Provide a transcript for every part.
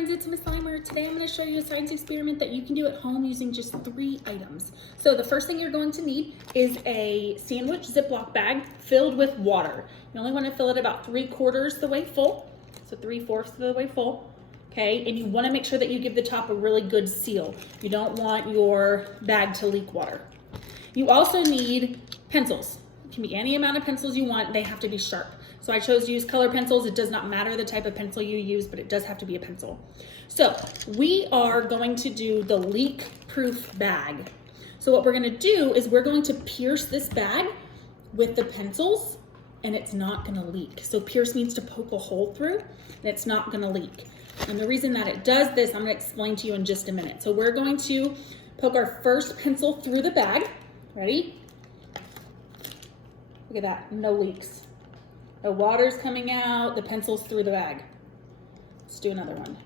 friends, it's Miss Limer. Today I'm going to show you a science experiment that you can do at home using just 3 items. So the first thing you're going to need is a sandwich Ziploc bag filled with water. You only want to fill it about 3/4 the way full, so 3/4 of the way full. Okay, and you want to make sure that you give the top a really good seal. You don't want your bag to leak water. You also need pencils. It can be any amount of pencils you want. They have to be sharp. So I chose to use color pencils. It does not matter the type of pencil you use, but it does have to be a pencil. So we are going to do the leak-proof bag. So what we're going to do is we're going to pierce this bag with the pencils, and it's not going to leak. So pierce means to poke a hole through, and it's not going to leak. And the reason that it does this, I'm going to explain to you in just a minute. So we're going to poke our first pencil through the bag. Ready? Look at that, no leaks. No water's coming out, the pencil's through the bag. Let's do another one.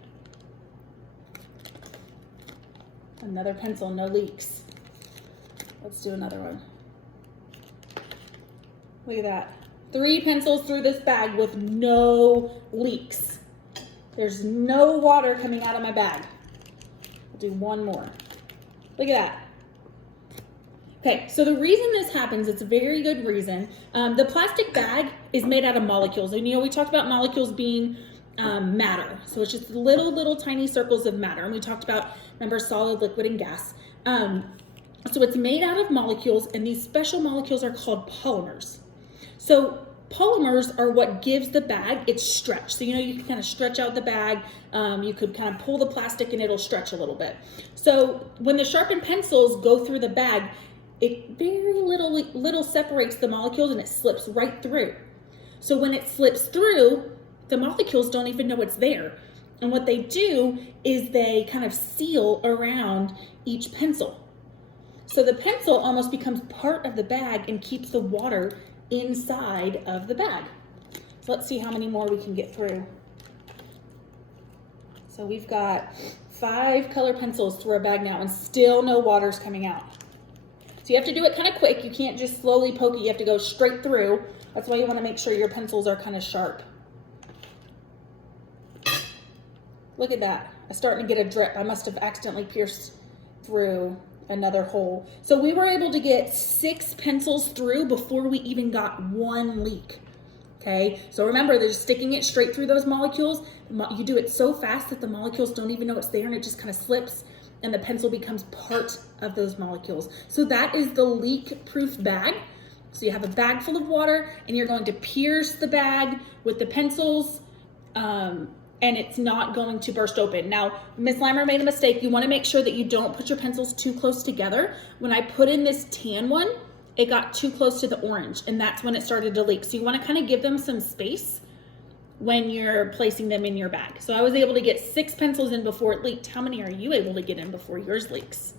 Another pencil, no leaks. Let's do another one. Look at that. 3 pencils through this bag with no leaks. There's no water coming out of my bag. I'll do one more. Look at that. Okay, so the reason this happens, it's a very good reason. The plastic bag is made out of molecules. And we talked about molecules being matter. So it's just little tiny circles of matter. And we talked about, remember, solid, liquid, and gas. So it's made out of molecules, and these special molecules are called polymers. So polymers are what gives the bag its stretch. So you can kind of stretch out the bag. You could kind of pull the plastic and it'll stretch a little bit. So when the sharpened pencils go through the bag, it very little separates the molecules and it slips right through. So when it slips through, the molecules don't even know it's there. And what they do is they kind of seal around each pencil. So the pencil almost becomes part of the bag and keeps the water inside of the bag. So let's see how many more we can get through. So we've got 5 color pencils through our bag now and still no water's coming out. So you have to do it kind of quick. You can't just slowly poke it. You have to go straight through. That's why you want to make sure your pencils are kind of sharp. Look at that. I'm starting to get a drip. I must have accidentally pierced through another hole. So we were able to get 6 pencils through before we even got 1 leak. Okay, so remember, they're just sticking it straight through those molecules. You do it so fast that the molecules don't even know it's there, and it just kind of slips, and the pencil becomes part of those molecules. So that is the leak-proof bag. So you have a bag full of water, and you're going to pierce the bag with the pencils, and it's not going to burst open. Now, Miss Limer made a mistake. You want to make sure that you don't put your pencils too close together. When I put in this tan one, it got too close to the orange, and that's when it started to leak. So you want to kind of give them some space when you're placing them in your bag. So I was able to get 6 pencils in before it leaked. How many are you able to get in before yours leaks?